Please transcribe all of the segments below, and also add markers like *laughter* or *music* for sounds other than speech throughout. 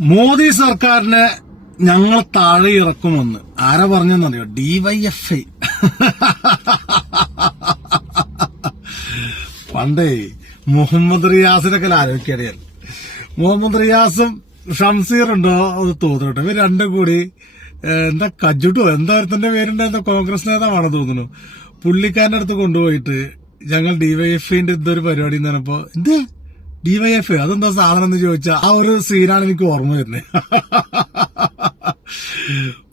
മോദി സർക്കാരിനെ ഞങ്ങൾ താഴെ ഇറക്കുമെന്ന്. ആരാ പറഞ്ഞെന്നറിയോ ഡിവൈഎഫ്ഐ പണ്ടേ മുഹമ്മദ് റിയാസിനൊക്കെ ആലോചിക്കറിയാൽ മുഹമ്മദ് റിയാസും ഷംസീർ ഉണ്ടോ അത് തോന്നട്ടെ ഇവർ രണ്ടും കൂടി എന്താ കജുട്ടോ? എന്താ ഒരുത്തന്റെ പേരുണ്ടായിരുന്ന കോൺഗ്രസ് നേതാവാണെന്ന് തോന്നുന്നു. പുള്ളിക്കാരന്റെ അടുത്ത് കൊണ്ടുപോയിട്ട് ഞങ്ങൾ ഡിവൈഎഫ്ഐന്റെ എന്തൊരു പരിപാടി എന്ന് പറഞ്ഞപ്പോ എന്ത്? ഡിവൈഎഫ് അതെന്താ സാധനം എന്ന് ചോദിച്ചാൽ ആ ഒരു സീനാണ് എനിക്ക് ഓർമ്മ വരുന്നത്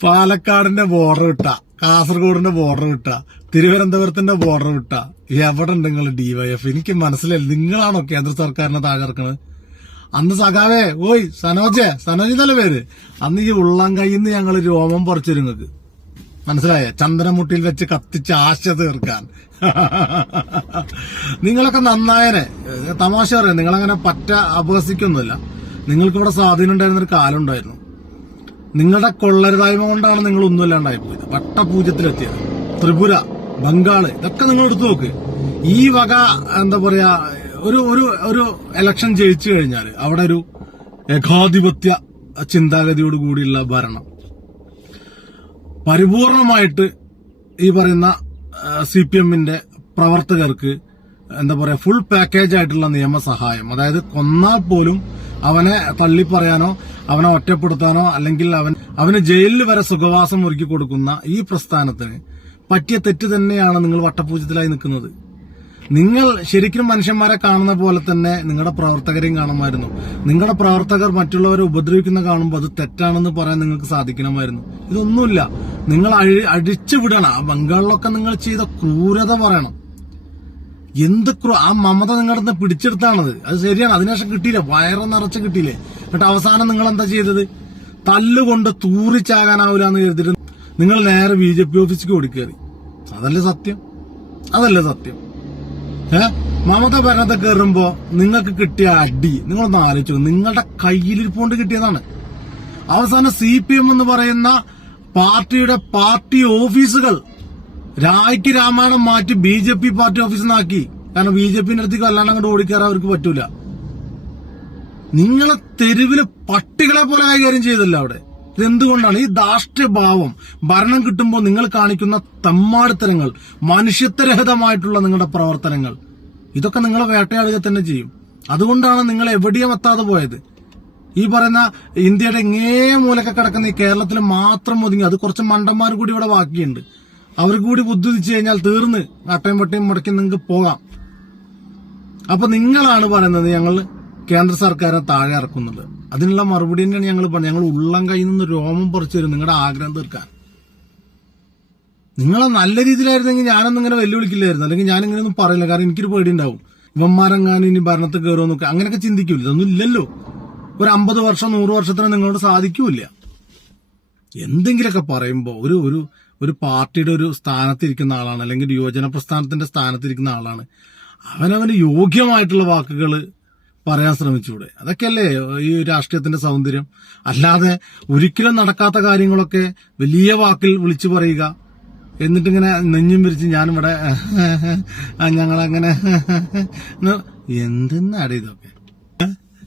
പാലക്കാടിന്റെ ബോർഡർ വിട്ട കാസർഗോഡിന്റെ ബോർഡർ വിട്ട തിരുവനന്തപുരത്തിന്റെ ബോർഡർ വിട്ട. എവിടെ ഉണ്ട് നിങ്ങൾ ഡിവൈഎഫ് എനിക്ക് മനസ്സിലായി നിങ്ങളാണോ കേന്ദ്ര സർക്കാരിനെ താഴെ അന്ന് സഖാവേ ഓയ് സനോജെ സനോജ് എന്നല്ല പേര്? അന്ന് ഈ ഉള്ളം കയ്യിന്ന് ഞങ്ങൾ രോമം പറിച്ചിരുന്നത് മനസ്സിലായ? ചന്ദനമുട്ടിയിൽ വെച്ച് കത്തിച്ച് ആശ തീർക്കാൻ. നിങ്ങളൊക്കെ നന്നായനെ. തമാശ പറയാം. നിങ്ങളങ്ങനെ പറ്റ അപഹസിക്കൊന്നുമില്ല നിങ്ങൾക്കിവിടെ സ്വാധീനം ഉണ്ടായിരുന്ന ഒരു കാലം ഉണ്ടായിരുന്നു. നിങ്ങളുടെ കൊള്ളരുതായ്മ കൊണ്ടാണ് നിങ്ങൾ ഒന്നുമില്ലാണ്ടായി പോയത്. വട്ടപൂജ്യത്തിലെത്തിയത്. ത്രിപുര ബംഗാൾ ഇതൊക്കെ നിങ്ങൾ എടുത്തു നോക്ക്. ഈ വക എന്താ പറയാ ഒരു ഒരു ഒരു എലക്ഷൻ ജയിച്ചു കഴിഞ്ഞാൽ അവിടെ ഒരു ഏകാധിപത്യ ചിന്താഗതിയോട് കൂടിയുള്ള ഭരണം. പരിപൂർണമായിട്ട് ഈ പറയുന്ന സി പി എമ്മിന്റെ പ്രവർത്തകർക്ക് എന്താ പറയാ ഫുൾ പാക്കേജ് ആയിട്ടുള്ള നിയമസഹായം. അതായത് കൊന്നാൽ പോലും അവനെ തള്ളിപ്പറയാനോ അവനെ ഒറ്റപ്പെടുത്താനോ അല്ലെങ്കിൽ അവൻ അവന് ജയിലിൽ വരെ സുഖവാസം ഒരുക്കി കൊടുക്കുന്ന ഈ പ്രസ്ഥാനത്തിന് പറ്റിയ തെറ്റ് തന്നെയാണ് നിങ്ങൾ വട്ടപൂജ്യത്തിലായി നിൽക്കുന്നത്. നിങ്ങൾ ശരിക്കും മനുഷ്യന്മാരെ കാണുന്ന പോലെ തന്നെ നിങ്ങളുടെ പ്രവർത്തകരെയും കാണുമായിരുന്നു. നിങ്ങളുടെ പ്രവർത്തകർ മറ്റുള്ളവരെ ഉപദ്രവിക്കുന്ന കാണുമ്പോൾ അത് തെറ്റാണെന്ന് പറയാൻ നിങ്ങൾക്ക് സാധിക്കണമായിരുന്നു. ഇതൊന്നുമില്ല. നിങ്ങൾ അടിച്ചു വിടണം. ആ ബംഗാളിലൊക്കെ നിങ്ങൾ ചെയ്ത ക്രൂരത പറയണം. എന്ത് ക്രൂ ആ മമത നിങ്ങളുടെ നിന്ന് പിടിച്ചെടുത്താണത്. അത് ശരിയാണ്. അതിനുശേഷം കിട്ടിയില്ല? വയറ് നിറച്ച് കിട്ടിയില്ലേ? എന്നിട്ട് അവസാനം നിങ്ങൾ എന്താ ചെയ്തത്? തല്ലുകൊണ്ട് തൂറിച്ചാകാനാവില്ല എന്ന് കരുതിയിട്ട് നിങ്ങൾ നേരെ ബി ജെ പി ഓഫീസിലേക്ക് ഓടിക്കേറി. അതല്ലേ സത്യം? അതല്ലേ സത്യം? ഏ? മമത ഭരണത്തെ കയറുമ്പോ നിങ്ങൾക്ക് കിട്ടിയ അടി. നിങ്ങളൊന്ന് ആലോചിച്ചു നിങ്ങളുടെ കയ്യിലിരിപ്പോണ്ട് കിട്ടിയതാണ്. അവസാനം സി പി എം എന്ന് പറയുന്ന പാർട്ടിയുടെ പാർട്ടി ഓഫീസുകൾ രായ്ക്ക് രാമായണം മാറ്റി ബി ജെ പി പാർട്ടി ഓഫീസിൽ നിന്നാക്കി കാരണം ബി ജെ പിന്റെ അടുത്തേക്ക് അല്ലാണ്ട് അങ്ങോട്ട് ഓടിക്കയറാൻ അവർക്ക് പറ്റൂല. നിങ്ങളെ തെരുവിൽ പട്ടികളെ പോലെ കൈകാര്യം ചെയ്തല്ല അവിടെ. ഇതെന്തുകൊണ്ടാണ്? ഈ ധാർഷ്ട്യഭാവം ഭരണം കിട്ടുമ്പോൾ നിങ്ങൾ കാണിക്കുന്ന തെമ്മാടിത്തരങ്ങൾ മനുഷ്യത്വരഹിതമായിട്ടുള്ള നിങ്ങളുടെ പ്രവർത്തനങ്ങൾ. ഇതൊക്കെ നിങ്ങളെ വേട്ടയാടുക തന്നെ ചെയ്യും. അതുകൊണ്ടാണ് നിങ്ങൾ എവിടെയും എത്താതെ പോയത്. ഈ പറയുന്ന ഇന്ത്യയുടെ ഇങ്ങേ മൂലക്കെ കിടക്കുന്ന ഈ കേരളത്തിൽ മാത്രം ഒതുങ്ങി അത് കുറച്ച് മണ്ടന്മാർ കൂടി ഇവിടെ ബാക്കിയുണ്ട്. അവർക്ക് കൂടി ബുദ്ധിച്ച് കഴിഞ്ഞാൽ തീർന്ന് അട്ടയും വട്ടയും മുടക്കി നിങ്ങൾക്ക് പോകാം. അപ്പൊ നിങ്ങളാണ് പറയുന്നത് ഞങ്ങൾ കേന്ദ്ര സർക്കാരെ താഴെ ഇറക്കുന്നത്. അതിനുള്ള മറുപടി തന്നെയാണ് ഞങ്ങൾ പറഞ്ഞത്. ഞങ്ങൾ ഉള്ളം കയ്യിൽ നിന്ന് രോമം പറിച്ചു തരും. നിങ്ങളുടെ ആഗ്രഹം തീർക്കാൻ. നിങ്ങൾ നല്ല രീതിയിലായിരുന്നെങ്കിൽ ഞാനൊന്നും ഇങ്ങനെ വെല്ലുവിളിക്കില്ലായിരുന്നു. അല്ലെങ്കിൽ ഞാൻ ഇങ്ങനെയൊന്നും പറയില്ല. കാരണം എനിക്കൊരു പേടി ഉണ്ടാവും ഇവന്മാരെങ്ങാനും ഇനി ഭരണത്തിൽ കയറുമെന്നൊക്കെ അങ്ങനെയൊക്കെ ചിന്തിക്കില്ല ഇതൊന്നും ഇല്ലല്ലോ. ഒരു അമ്പത് വർഷം നൂറ് വർഷത്തിന് നിങ്ങളോട് സാധിക്കൂല എന്തെങ്കിലുമൊക്കെ പറയുമ്പോൾ ഒരു ഒരു ഒരു പാർട്ടിയുടെ ഒരു സ്ഥാനത്തിരിക്കുന്ന ആളാണ് അല്ലെങ്കിൽ യുവജന പ്രസ്ഥാനത്തിന്റെ സ്ഥാനത്തിരിക്കുന്ന ആളാണ്. അവനവന് യോഗ്യമായിട്ടുള്ള വാക്കുകൾ പറയാൻ ശ്രമിച്ചൂടെ. അതൊക്കെയല്ലേ ഈ രാഷ്ട്രീയത്തിന്റെ സൗന്ദര്യം? അല്ലാതെ ഒരിക്കലും നടക്കാത്ത കാര്യങ്ങളൊക്കെ വലിയ വാക്കിൽ വിളിച്ചു പറയുക എന്നിട്ടിങ്ങനെ നെഞ്ഞും വിരിച്ച് ഞാനിവിടെ *laughs* ഞങ്ങളങ്ങനെ *laughs* എന്തെന്നാടി ഇതൊക്കെ?